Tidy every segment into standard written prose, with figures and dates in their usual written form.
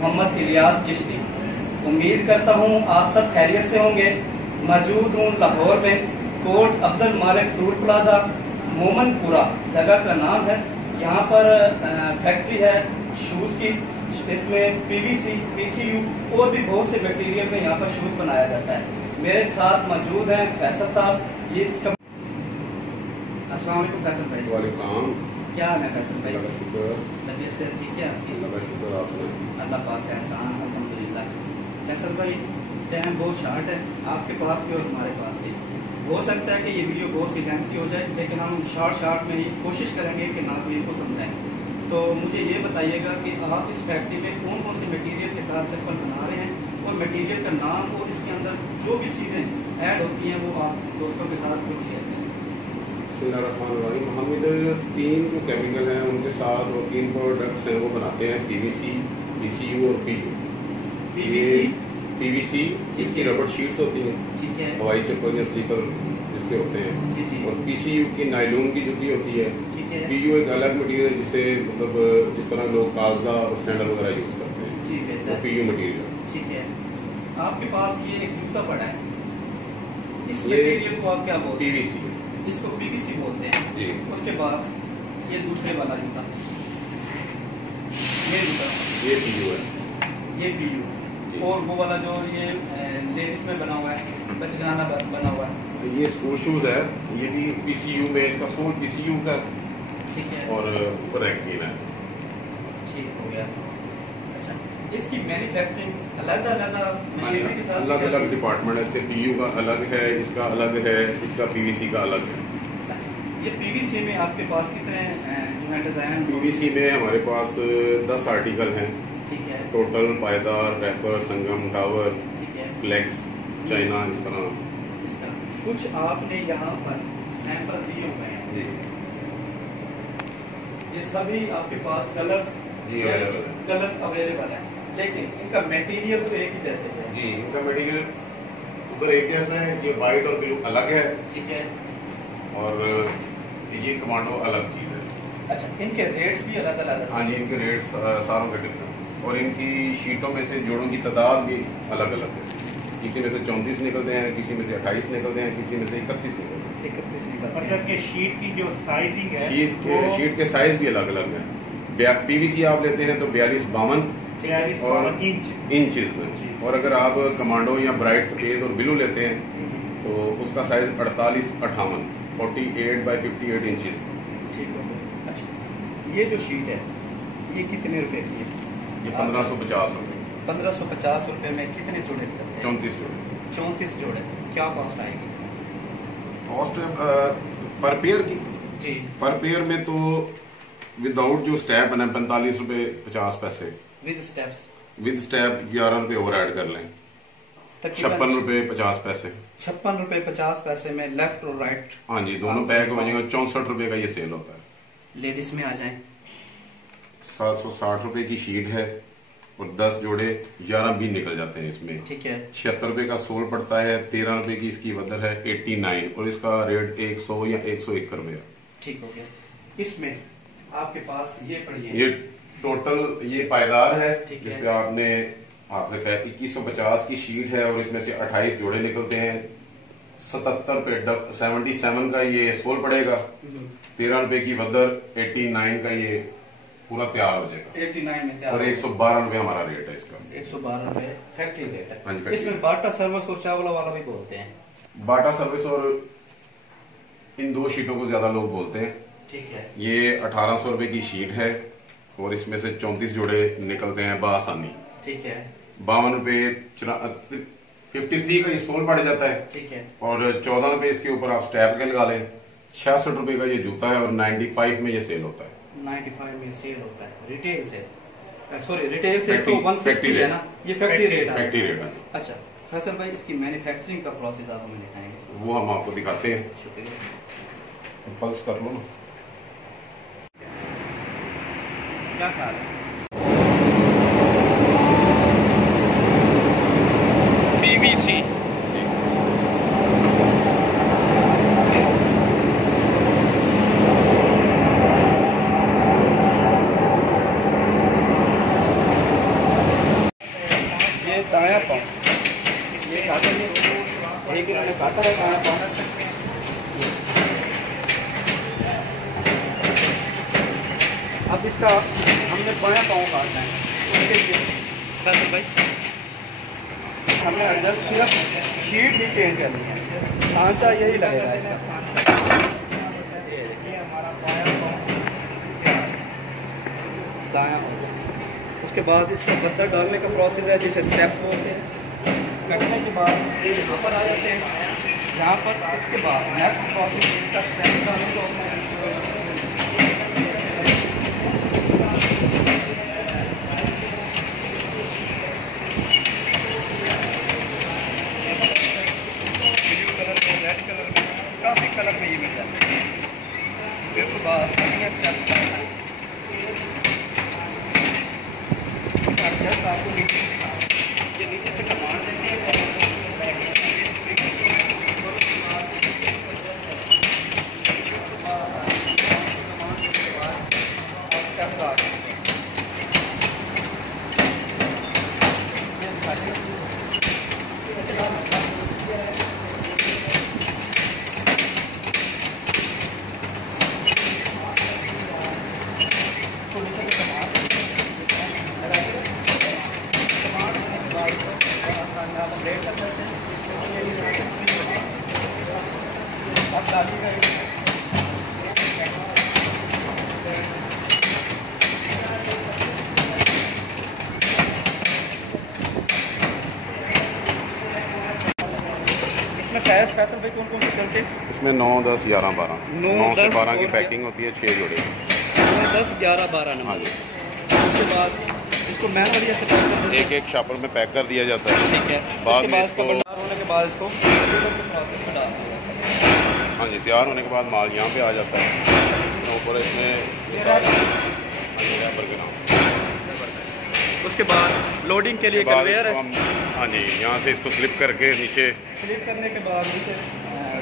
मोहम्मद इलियास चिश्ती। उम्मीद करता हूँ आप सब खैरियत से होंगे। मौजूद हूँ लाहौर में, कोट अब्दुल मालिक टूल प्लाजा, मोमनपुरा जगह का नाम है। यहाँ पर फैक्ट्री है शूज़ की। इसमें पीवीसी, पीसीयू और भी बहुत से मटेरियल में यहाँ पर शूज़ बनाया जाता है। मेरे साथ मौजूद हैं फैसल साहब। ये इसका अस्सलाम वालेकुम फैसल भाई। वालेकुम। क्या हाल है फैसल भाई? अल्लाह का शुक्र। तबीयत से ठीक है आपकी? अल्लाह का शुक्र। आप सुनाएं। अल्लाह पाक का एहसान, अल्हम्दुलिल्लाह। फैसल भाई, टाइम बहुत शार्ट है, आपके पास भी और हमारे पास भी। हो सकता है कि ये वीडियो बहुत सी लेंथी हो जाए, लेकिन हम शार्ट में ही कोशिश करेंगे कि नाज़रीन को समझाएं। तो मुझे ये बताइएगा कि आप इस फैक्ट्री में कौन कौन से मटेरियल के साथ चप्पल बना रहे हैं और मटेरियल का नाम और इसके अंदर जो भी चीज़ें ऐड होती हैं वो आप दोस्तों के साथ जरूर शेयर करें। बिस्मिल्लाहिर्रहमानिर्रहीम। हम इधर 3 जो केमिकल हैं उनके साथ वो 3 प्रोडक्ट्स हैं वो बनाते हैं, पीवीसी, पीसीयू और पीयू। पीवीसी इसकी रबड़ शीट्स होती हैं, ठीक है, हवाई चप्पल या स्लीपर जिसके होते हैं। जी जी। और पीसीयू की नायलॉन की जूती होती है। ठीक है, पीयू एक अलग मटेरियल है जिसे मतलब जिस तरह लोग काजदा और सैंडल वगैरह यूज करते हैं, जी वो बेहतर, पीयू मटेरियल। ठीक है। आपके पास ये एक जूता पड़ा है, इस ये मटेरियल को आप क्या बोलते हैं? पीवीसी। इसको पीवीसी बोलते हैं जी। उसके बाद ये दूसरे वाला जूता, ये जूता, ये पीयू है। ये पीयू। और वो वाला जो ये लेडीज में बना हुआ है, बचगाना बना हुआ है, ये स्कूल शूज है, ये भी पीसीयू में, इसका सोल पीसीयू का ठीक है, और ऊपर एक्सीन है। ठीक हो गया। अच्छा, इसकी मैन्युफैक्चरिंग अलग मशीनरी के साथ अलग अलग डिपार्टमेंट है इसके। पीयू का अलग है, इसका अलग है, इसका पीवीसी का अलग है। अच्छा, ये पीवीसी में आपके पास कितने जो है डिजाइन? पीवीसी में हमारे पास 10 आर्टिकल हैं ठीक है, टोटल। पायदार, रैपर, संगम, टावर, ठीक है, फ्लेक्स, चाइना, इस तरह। इस तरह कुछ आपने यहाँ पर सैंपल दिए हुए हैं जी ये सभी आपके पास कलर्स जी कलर्स अवेलेबल हैं, लेकिन इनका मटेरियल तो एक ही जैसे है। जी। इनका मटेरियल ऊपर एक जैसा है, ये वाइट और ब्लू अलग है, ठीक है, और ये कमांडो अलग चीज़ है। अच्छा, इनके रेट्स भी अलग अलग हाँ जी, इनके रेट्स सारों के डिफरेंट, और इनकी शीटों में से जोड़ों की तादाद भी अलग अलग है। किसी में से 34 निकलते हैं, किसी में से 28 निकलते हैं, किसी में से 31 निकलते हैं। 31 मतलब कि शीट की जो साइजिंग है शीट के साइज भी अलग अलग हैं। पीवीसी आप लेते हैं तो 42-52 इंचेस में, और अगर आप कमांडो या ब्राइट सफेद और ब्लू लेते हैं तो उसका साइज 48-58 48 बाई 58 इंचेस। ठीक है। अच्छा, ये जो शीट है ये कितने रुपए की है? ये 1550 रुपये। 1550 रुपए में कितने जोड़े निकलते हैं? 34 जोड़े। 34 जोड़े। क्या कॉस्ट आएगी? कॉस्ट पर पेयर की जी, पर पेयर में तो विदाउट जो स्टैप है 45 रुपये 50 पैसे, विद स्टेप्स विद स्टैप 11 रुपये और ऐड कर लें, 56 रुपये 50 पैसे। 56 रुपए 50 पैसे में लेफ्ट और राइट। हाँ जी, दोनों पैक हो जाएंगे। 64 रुपये का ये सेल होता है। लेडीज में आ जाएं 760 रुपये की शीट है और 10 जोड़े 11 भी निकल जाते हैं इसमें। ठीक है, 76 रुपये का सोल पड़ता है, 13 रुपये की इसकी वदर है, 89, और इसका रेट 100 या 101 रुपये। ठीक हो गया। इसमें आपके पास ये पड़ी है, ये टोटल ये पायदार है ठीक है। जिसपे आपने आपसे कहा 2150 की शीट है और इसमें से 28 जोड़े निकलते हैं। 77 पे 77 का ये सोल पड़ेगा, 13 रुपए की वदर, 89 का ये पूरा तैयार हो जाएगा। 89 में तैयार और 112 रुपए हमारा रेट है इसका। 112 रुपए फैक्ट्री रेट हाँ जी, है। फैक्ट्री। इसमें बाटा सर्विस और चावला वाला भी बोलते हैं। बाटा सर्विस और इन 2 शीटों को ज्यादा लोग बोलते हैं। ठीक है, ये 1800 रुपए की शीट है और इसमें से 34 जोड़े निकलते हैं बआसानी। ठीक है, 52 रुपए 53 का ये सोल पड़ जाता है, ठीक है, और 14 रुपए इसके ऊपर आप स्टैप के लगा लें। 66 रुपए का ये जूता है और 95 में ये सेल होता है। 95 में सेल होता है रिटेल से। सॉरी, रिटेल से तो फैक्ट्री 160 है ना, ये फैक्ट्री रेट है। फैक्ट्री रेट है। अच्छा फैसल भाई, इसकी मैन्युफैक्चरिंग का प्रोसेस आप हमें दिखाएंगे? वो हम आपको दिखाते हैं। शुक्रिया। पल्स कर लो ना। क्या ख्याल है? पीवीसी दाया पाँव, ये काटा, एक इन्होंने काटा है दाया पाँव। अब इसका हमने बायां पाँव काटना है, उसके लिए फैसल भाई हमने एडजस्ट सिर्फ शीट ही चेंज करनी है, सांचा यही लगेगा इसका। दायां हो गया। उसके बाद इसका बद्दर डालने का प्रोसेस है जिसे स्टेप्स बोलते हैं। कटने के बाद ये यहाँ पर आ जाते हैं, यहाँ पर इसके बाद नेक्स्ट प्रोसेस इसका स्टेप्स डालने का होता है। रेड कलर में, काफ़ी कलर में ये मिलता है। फिर उसके बाद आपको नीचे से कमांड देती है। इसमें साइज फैसल भाई कौन कौन से चलते हैं? इसमें 9, 10, 11, 12 9 से 12 की पैकिंग होती है, 6 जोड़े 9, 10, 11, 12 नंबर। हाँ जी। उसके बाद इसको मैनुअली ऐसे पैक कर देते हैं, एक शॉपर में पैक कर दिया जाता है। ठीक है। बाद उसके में बाद इसका इसको भंडार होने के बाद इसको प्रोसेस में डाल दिया जाता है। हाँ जी, तैयार होने के बाद माल यहाँ पे आ जाता है। तो ऊपर इसमें रैपर के नाम। उसके बाद लोडिंग के लिए कन्वेयर है। हाँ जी, यहाँ से इसको स्लिप करके नीचे, स्लिप करने के बाद नीचे,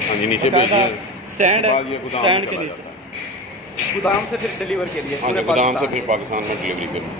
हाँ जी, नीचे भेजिए। स्टैंड है, ये गोदाम स्टैंड में के चला नीचे जाता है। गोदाम से फिर डिलीवर के लिए हाँ जी, गोदाम से फिर पाकिस्तान में डिलीवरी करूँ।